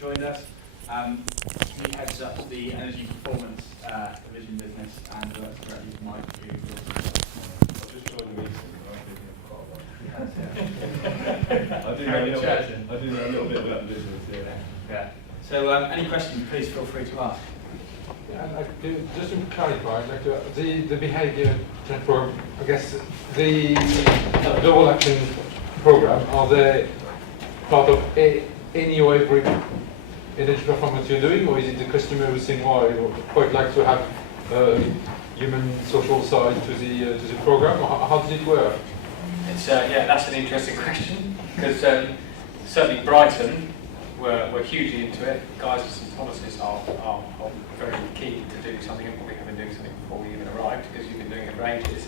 joined us. He heads up the energy performance division business and works directly with Mike, who I've just joined the meeting, but I've been here for quite a while. I do know a little bit about the business, yeah. So any questions, please feel free to ask. Yeah, just to clarify, the behaviour change program, I guess the Double Action program, are they part of any or every energy performance you're doing, or is it the customer who's saying, well, I would quite like to have human social side to the program, or how does it work? It's yeah, that's an interesting question, because certainly Brighton were hugely into it. Guys at St Thomas's are very keen to do something, and probably have been doing something before we even arrived, because you've been doing it for ages.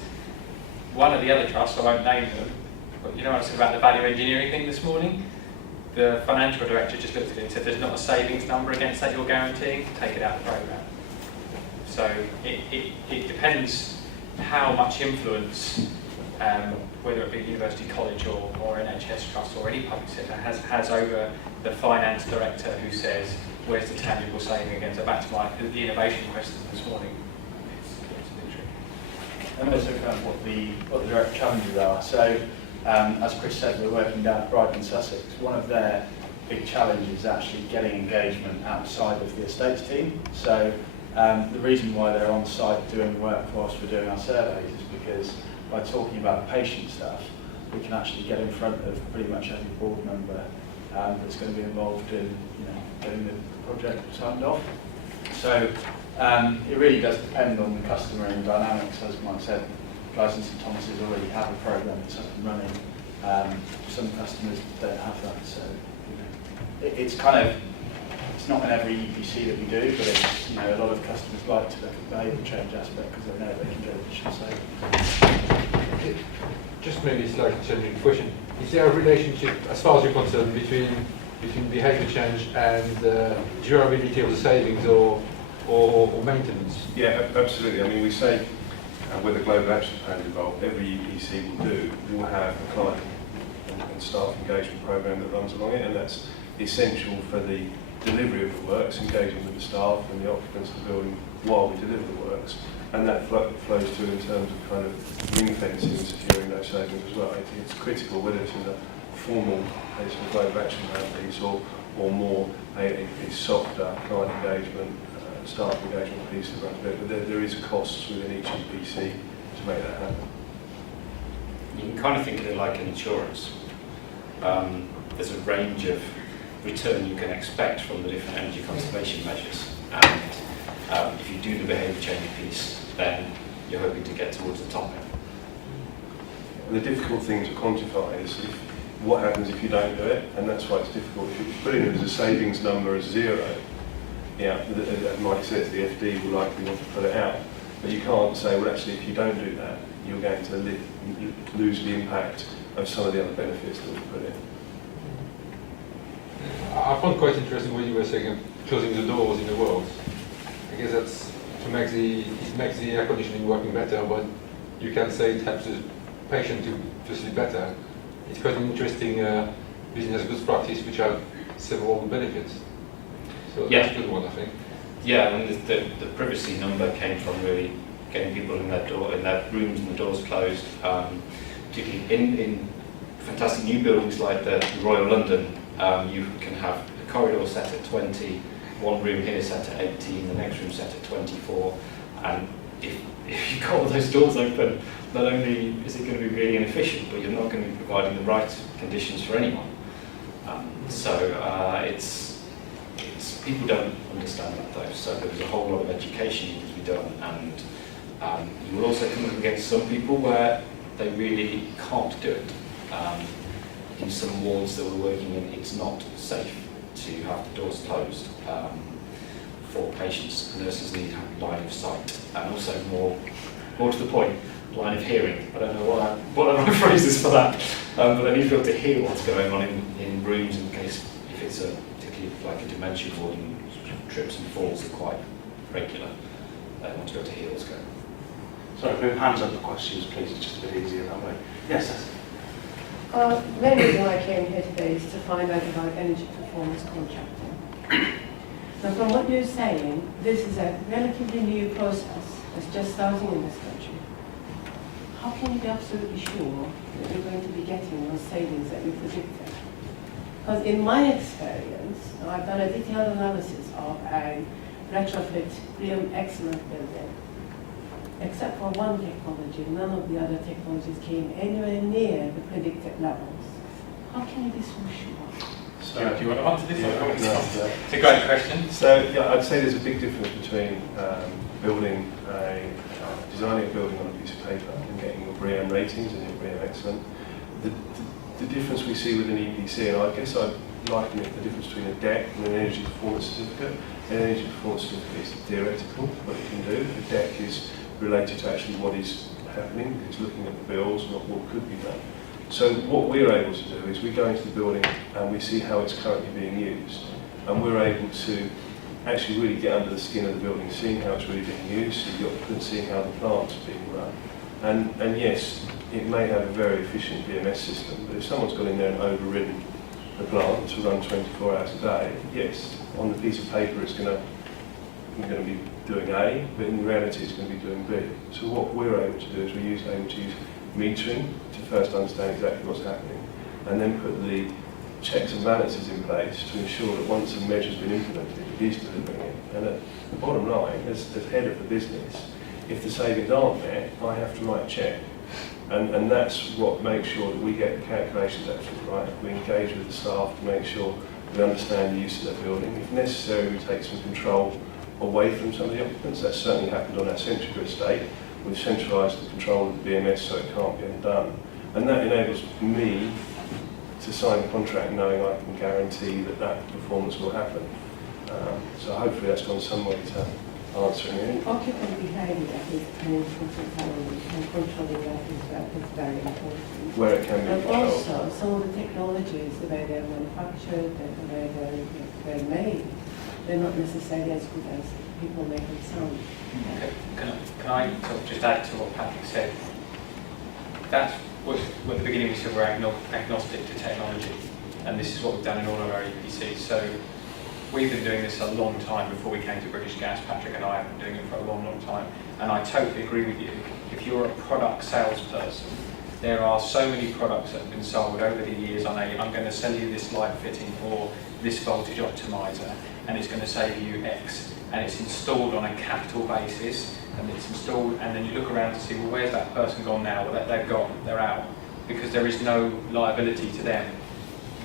One of the other trusts, I won't name them, but you know what I said about the value engineering thing this morning? The financial director just looked at it and said, there's not a savings number against that you're guaranteeing, take it out of the programme. So it depends how much influence, whether it be university college or NHS trust or any public sector has over the finance director who says, where's the tangible saving against? So back to the innovation question this morning. It's a bit tricky. And also kind of what the direct challenges are. So as Chris said, we're working down at Brighton, Sussex. One of their big challenges is actually getting engagement outside of the estates team. So the reason why they're on site doing work whilst we're doing our surveys is because by talking about the patient stuff, we can actually get in front of pretty much every board member that's going to be involved in getting the project signed off. So it really does depend on the customer and dynamics. As Mike said, guys in St Thomas's already have a program that's up and running. Some customers don't have that, so it's kind of, it's not in every EPC that we do, but it's, a lot of customers like to look at the behaviour change aspect because they know they can get additional savings. Just maybe slightly changing question. Is there a relationship, as far as you're concerned, between behaviour change and durability of the savings or maintenance? Yeah, absolutely. I mean, we say with a global action plan involved, every EPC will have a client and staff engagement program that runs along it, and that's essential for the delivery of the works, engaging with the staff and the occupants of the building while we deliver the works, and that flows through in terms of kind of ring fencing and securing those savings as well. I think it's critical, whether it's in the formal global action plan piece or more a softer client engagement, staff engagement piece that runs a bit, but there is costs within each EPC to make that happen. You can kind of think of it like an insurance. There's a range of return you can expect from the different energy conservation measures, and if you do the behaviour change piece, then you're hoping to get towards the top end. And the difficult thing to quantify is what happens if you don't do it, and that's why it's difficult. If you put it as a savings number as 0, as Mike says, the FD will likely want to put it out, but you can't say, well, actually, if you don't do that, you're going to lose the impact of some of the other benefits that we've put in. I found quite interesting what you were saying, closing the doors in the world. I guess that's to make the air conditioning working better, but you can say it helps the patient to sleep better. It's quite an interesting business good practice which have several benefits. So yeah, that's a good one, I think. Yeah, and the privacy number came from really getting people in their rooms and the doors closed, particularly in fantastic new buildings like the Royal London. You can have a corridor set at 20, one room here set at 18, the next room set at 24, and if you've got all those doors open, not only is it going to be really inefficient, but you're not going to be providing the right conditions for anyone. It's people don't understand that though, so there's a whole lot of education needs to be done, and you will also come up against some people where they really can't do it. In some wards that we're working in, it's not safe to have the doors closed for patients. Nurses need line of sight, and also more to the point, line of hearing. I don't know what the right phrase is for that, but they need to be able to hear what's going on in rooms in case if it's particularly like a dementia ward and trips and falls are quite regular. They want to be able to hear what's going on. Sorry, if we have hands up for questions, please. It's just a bit easier that way. Yes, yes. The main reason I came here today is to find out about energy performance contracting. Now, from what you're saying, this is a relatively new process that's just starting in this country. How can you be absolutely sure that you're going to be getting those savings that you predicted? Because in my experience, and I've done a detailed analysis of a retrofit BREEAM excellent building. Except for one technology, none of the other technologies came anywhere near the predicted levels. How can you be so sure? Do you want to answer this? No. It's a great question. So yeah, I'd say there's a big difference between designing a building on a piece of paper and getting your BREEAM ratings and your BREEAM excellent. The difference we see with an EPC, and I guess I'd liken it the difference between a DEC and an energy performance certificate. An energy performance certificate is theoretical, what it can do. A DEC is related to actually what is happening. It's looking at the bills, not what could be done. So what we're able to do is we go into the building and we see how it's currently being used, and we're able to actually really get under the skin of the building, seeing how it's really being used, see the occupants, seeing how the plant's being run. And yes, it may have a very efficient BMS system, but if someone's got in there and overridden the plant to run 24 hours a day, yes, on the piece of paper it's going to be doing A, but in reality it's going to be doing B. So what we're able to do is we're able to use metering to first understand exactly what's happening, and then put the checks and balances in place to ensure that once a measure's been implemented, it is delivering it. And at the bottom line, as head of the business, if the savings aren't met, I have to write a check. And that's what makes sure that we get the calculations absolutely right. We engage with the staff to make sure we understand the use of that building. If necessary, we take some control away from some of the occupants. That's certainly happened on our Centrica estate. We've centralised the control of the BMS so it can't be undone. And that enables me to sign a contract knowing I can guarantee that that performance will happen. So hopefully that's gone some way to answering it. Occupant behaviour is an important element, and controlling that is very important. Where it can be And controlled. also, some of the technologies, the way they're manufactured, the way they're made, they're not necessarily as good as people make them sound. Okay. Can I sort of just add to what Patrick said? That's what at the beginning we said we're agnostic to technology, and this is what we've done in all of our EPCs. So we've been doing this a long time before we came to British Gas. Patrick and I have been doing it for a long, long time, and I totally agree with you. If you're a product salesperson, there are so many products that have been sold over the years on I'm going to sell you this light fitting or this voltage optimizer, and it's going to save you X, and it's installed on a capital basis, and it's installed, and then you look around to see, well, where's that person gone now? Well, they're gone, they're out, because there is no liability to them.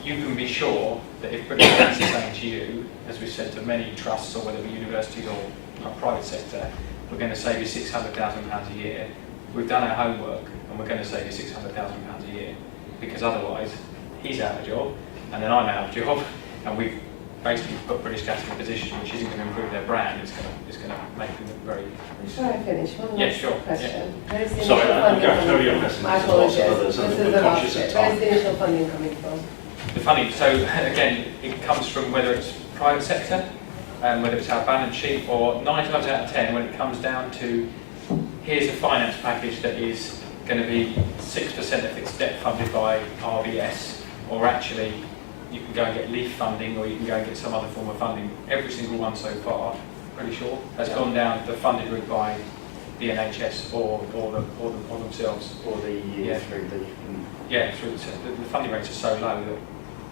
You can be sure that if British Gas is saying to you, as we've said to many trusts, or whether it be universities or private sector, we're going to save you £600,000 a year, we've done our homework, and we're going to save you £600,000 a year, because otherwise he's out of job, and then I'm out of job, and we've basically put British Gas in a position which isn't going to improve their brand, it's going to make them look very... Shall I finish? One Yeah, last sure. question. Where is the Sorry, initial I'm funding going to coming your from? question. My There's lots of apologies. others, and This we're is the last conscious of bit. time. Where is the initial funding coming from? The funding, so again, it comes from whether it's private sector, whether it's our balance sheet, or 9 times out of 10, when it comes down to here's a finance package that is going to be 6% if it's debt funded by RBS, or actually you can go and get LEAF funding, or you can go and get some other form of funding. Every single one so far, pretty sure, has gone down the funded route by the NHS or themselves. Or the Yeah. through the Yeah, through the funding rates are so low that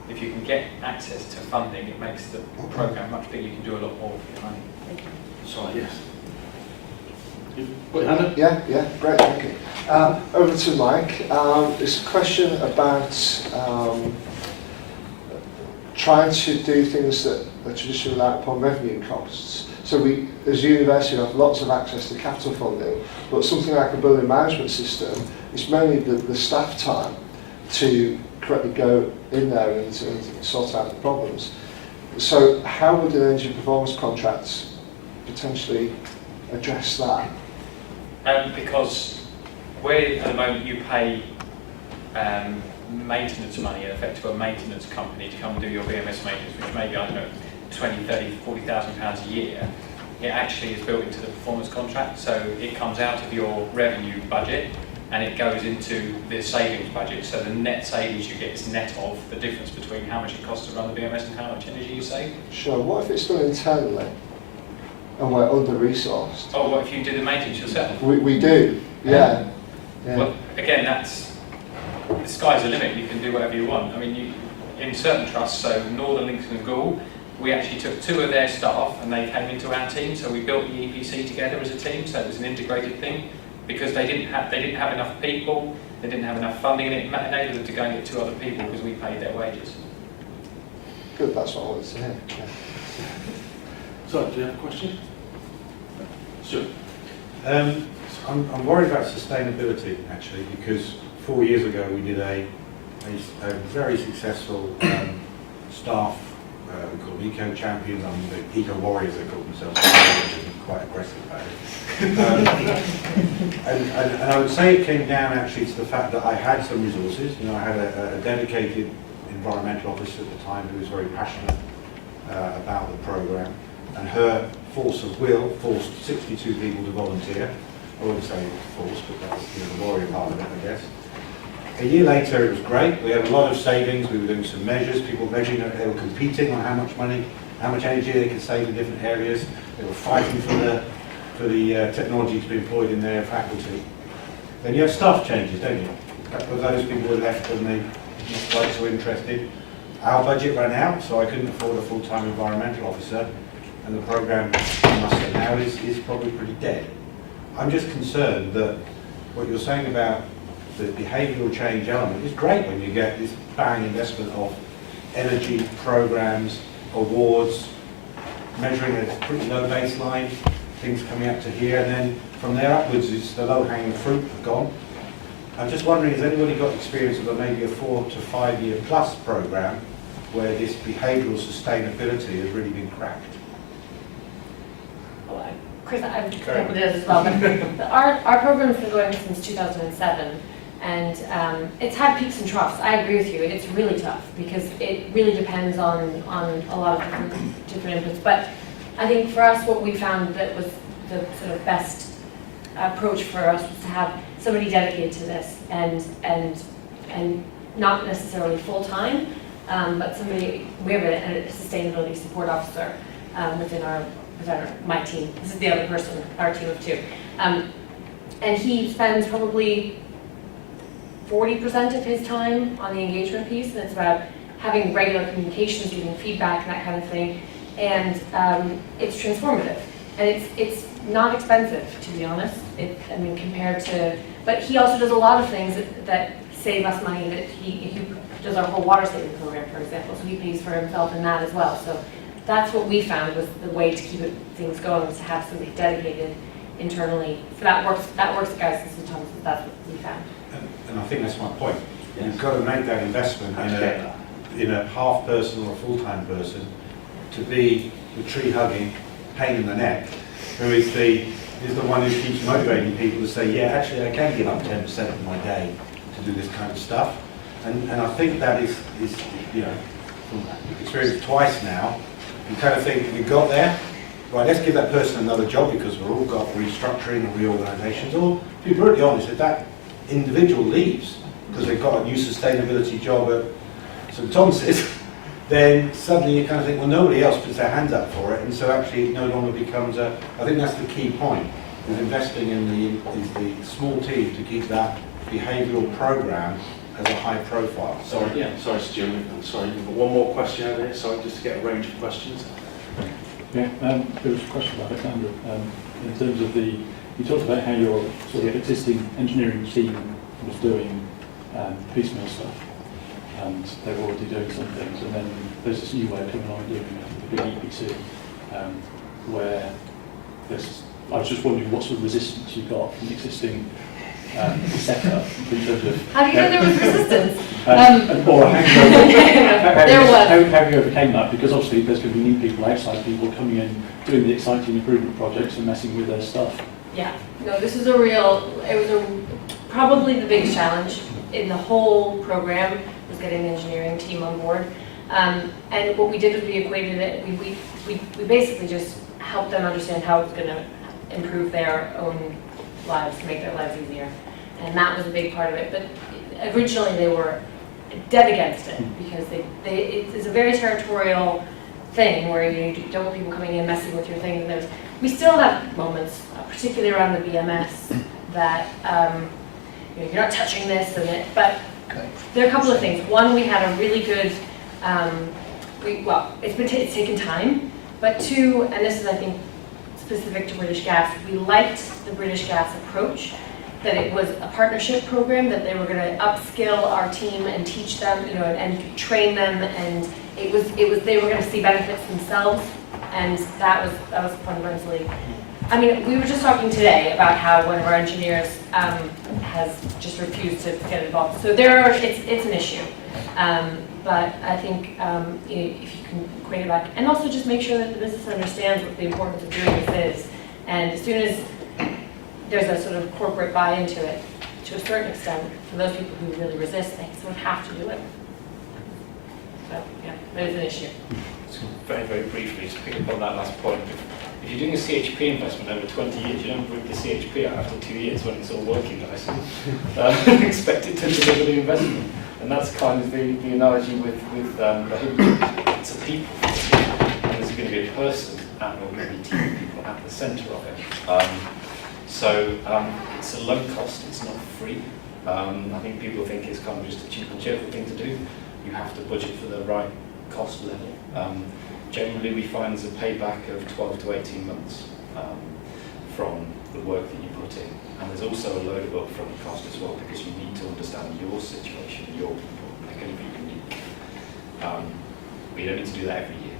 if you can get access to funding, it makes the programme much bigger. You can do a lot more with your money. Thank you. Sorry, yes. You put your hand up? Yeah, great, thank you. Over to Mike. It's a question about trying to do things that are traditionally reliant upon revenue costs. So we, as a university, have lots of access to capital funding, but something like a building management system, it's mainly the staff time to correctly go in there and sort out the problems. So how would an energy performance contract potentially address that? Because where at the moment you pay maintenance money, in effect, to a maintenance company to come and do your BMS maintenance, which may be, I don't know, 20, 30, 40,000 pounds a year, it actually is built into the performance contract, so it comes out of your revenue budget, and it goes into the savings budget. So the net savings you get is net of the difference between how much it costs to run the BMS and how much energy you save. Sure, what if it's done internally and we're under-resourced? Oh, what if you do the maintenance yourself? We do, yeah. Yeah. Well, again, the sky's the limit. You can do whatever you want. I mean, in certain trusts, so Northern Lincoln and Gould, we actually took 2 of their staff and they came into our team. So we built the EPC together as a team. So it was an integrated thing because they didn't have enough people, they didn't have enough funding, and it enabled them to go and get 2 other people because we paid their wages. Good, that's what I wanted to hear. Yeah. So, do you have a question? Sure. I'm worried about sustainability actually, because 4 years ago we did a very successful staff, we call them eco champions, the eco warriors they call themselves, which is quite aggressive about it. And I would say it came down actually to the fact that I had some resources. You know, I had a dedicated environmental officer at the time who was very passionate about the programme, and her force of will forced 62 people to volunteer. I wouldn't say force, but that was the warrior part of it, I guess. A year later, it was great. We had a lot of savings. We were doing some measures. People measuring, they were competing on how much money, how much energy they could save in different areas. They were fighting for the technology to be employed in their faculty. Then you have staff changes, don't you? A couple of those people were left and they weren't quite so interested. Our budget ran out, so I couldn't afford a full-time environmental officer, and the programme, I must say now, is probably pretty dead. I'm just concerned that what you're saying about the behavioural change element is great when you get this bang investment of energy programmes, awards, measuring a pretty low baseline, things coming up to here, and then from there upwards is the low-hanging fruit have gone. I'm just wondering, has anybody got experience of maybe a 4 to 5 year plus programme where this behavioural sustainability has really been cracked? Well, Chris, I've come with this as well. But our program's been going since 2007, and it's had peaks and troughs. I agree with you. It's really tough because it really depends on a lot of different inputs. But I think for us, what we found that was the sort of best approach for us was to have somebody dedicated to this and not necessarily full time, but somebody. We have a sustainability support officer within my team. This is the other person, our team of 2. And he spends probably 40% of his time on the engagement piece, and it's about having regular communications, giving feedback, and that kind of thing. And it's transformative. And it's not expensive, to be honest. I mean, compared to, but he also does a lot of things that save us money. That he does our whole water saving program, for example, so he pays for himself in that as well. So that's what we found was the way to keep things going, was to have somebody dedicated internally. So that works at Guys and Thomas. That's what we found. And I think that's my point. Yes. You've got to make that investment in a half person or a full-time person to be the tree-hugging pain in the neck, who is the one who keeps motivating people to say, yeah, actually I can give up 10% of my day to do this kind of stuff. And I think that is, you know, from experience twice now, you kind of think, we got there, right, let's give that person another job because we've all got restructuring and reorganisations. Or, to be brutally honest, if that individual leaves because they've got a new sustainability job at St Thomas's, then suddenly you kind of think, well, nobody else puts their hands up for it, and so actually it no longer becomes a. I think that's the key point, is investing in the small team to keep that behavioural programme as a high profile. Sorry, sorry, Stuart. I'm sorry. We've got one more question over here. Sorry, just to get a range of questions. Yeah, there was a question about it, Andrew. In terms of you talked about how your sort of existing engineering team was doing piecemeal stuff, and they were already doing some things, and then there's this new way of coming along and doing a big EPC, where I was just wondering what sort of resistance you got from the existing setup in terms of... How do you know there was resistance? Or There was. how you overcame that, because obviously there's going to be new people, outside people coming in, doing the exciting improvement projects and messing with their stuff. Yeah, no, it was probably the biggest challenge in the whole program was getting the engineering team on board. And what we did was we equated it, we basically just helped them understand how it's going to improve their own lives, to make their lives easier. and that was a big part of it. But originally they were dead against it because it's a very territorial thing where you don't want people coming in messing with your things. And we still have moments, particularly around the BMS, that you're not touching this and it. But there are a couple of things. One, we had a really good. It's taken time. But two, and this is I think specific to British Gas, we liked the British Gas approach. That it was a partnership program, that they were going to upskill our team and teach them, and train them, and it was they were going to see benefits themselves, and that was fundamentally. I mean, we were just talking today about how one of our engineers has just refused to get involved. So it's an issue, but I think if you can equate it back, and also just make sure that the business understands what the importance of doing this is, and as soon as there's a sort of corporate buy-in to it, to a certain extent, for those people who really resist, they sort of have to do it. So, yeah, that is an issue. So very, very briefly, to pick up on that last point, if you're doing a CHP investment over 20 years, you don't bring the CHP out after 2 years when it's all working nice. Expect it to deliver the investment. And that's kind of the analogy with the Hindu. It's a people, and there's going to be a person, or maybe a team of people at the centre of it. So it's a low cost, it's not free. I think people think it's kind of just a cheap and cheerful thing to do. You have to budget for the right cost level. Generally we find there's a payback of 12 to 18 months from the work that you put in. And there's also a load of upfront cost as well, because you need to understand your situation, your people. They're going to be unique. But you don't need to do that every year.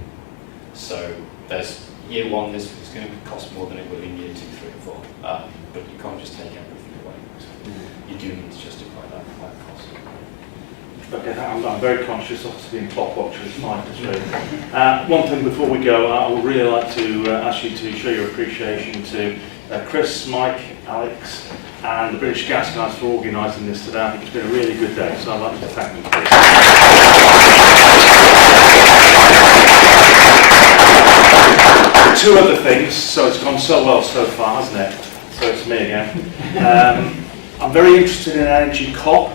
So there's year one, this is going to cost more than it will in year 2, 3, and 4. But you can't just take everything away. So you do need to justify that cost. Okay, I'm very conscious of being clock watcher, it's fine, it's really. One thing before we go, I would really like to ask you to show your appreciation to Chris, Mike, Alex, and the British Gas guys for organising this today. I think it's been a really good day, so I'd like to thank them. Two other things, so it's gone so well so far, hasn't it? So it's me again. I'm very interested in Energy COP.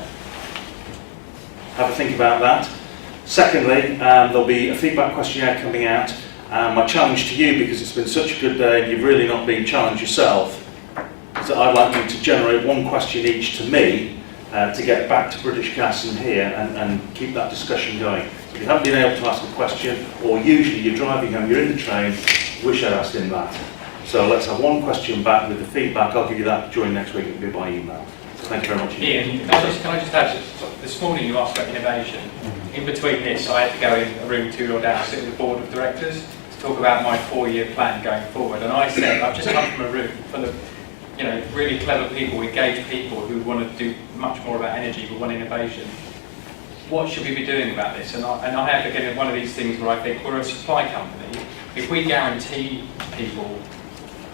Have a think about that. Secondly, there'll be a feedback questionnaire coming out. My challenge to you, because it's been such a good day and you've really not been challenged yourself, is that I'd like you to generate one question each to me to get back to British Gas in here and keep that discussion going. If you haven't been able to ask a question, or usually you're driving home, you're in the train, wish I'd asked him that. So let's have one question back with the feedback. I'll give you that during next week. It'll be by email. Thank you very much. Ian, can I just add, this morning you asked about innovation. In between this, I had to go in a room 2 or down, sit with the board of directors to talk about my 4-year plan going forward. And I said, I've just come from a room full of really clever people, engaged people who want to do much more about energy but want innovation. What should we be doing about this? And I have, again, one of these things where I think we're a supply company. If we guarantee people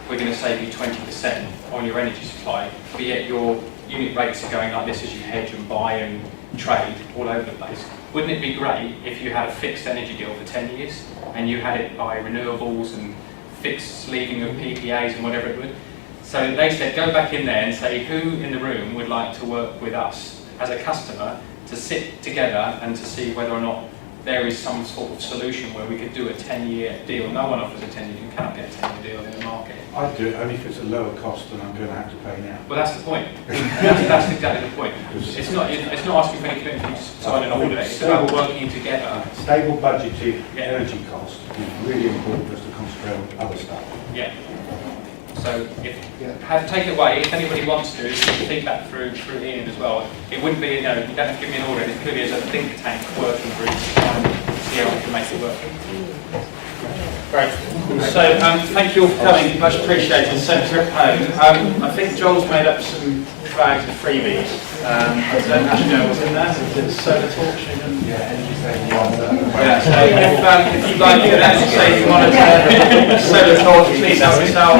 we're going to save you 20% on your energy supply, but yet your unit rates are going like this as you hedge and buy and trade all over the place. Wouldn't it be great if you had a fixed energy deal for 10 years and you had it by renewables and fixed leaving of PPAs and whatever it would? So they said, go back in there and say who in the room would like to work with us as a customer to sit together and to see whether or not there is some sort of solution where we could do a 10-year deal. No one offers a 10-year, you cannot get a 10-year deal in the market. I'd do it only if it's a lower cost than I'm going to have to pay now. Well, that's the point. that's exactly the point. It's not asking for any commitment to sign an order. It's about working together. Stable budgeted energy cost is really important for us to concentrate on other stuff. Yeah. So take it away. If anybody wants to, think that through Ian as well. It wouldn't be, you don't have to give me an order. It clearly is a think tank working group to try and see how we can make it work. Great. So thank you all for coming. Much appreciated. Safe trip home. I think Joel's made up some bags of freebies. I don't actually know what's in there. There's solar torching and energy saving. Yeah. So if you'd like to energy saving monitor, solar torch, please help yourself.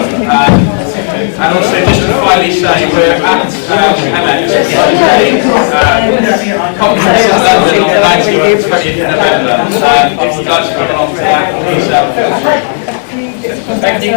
And also just to finally say we're at conference in London on the 19th and 20th of November. If you'd like to come along to that, please feel free. Thank you.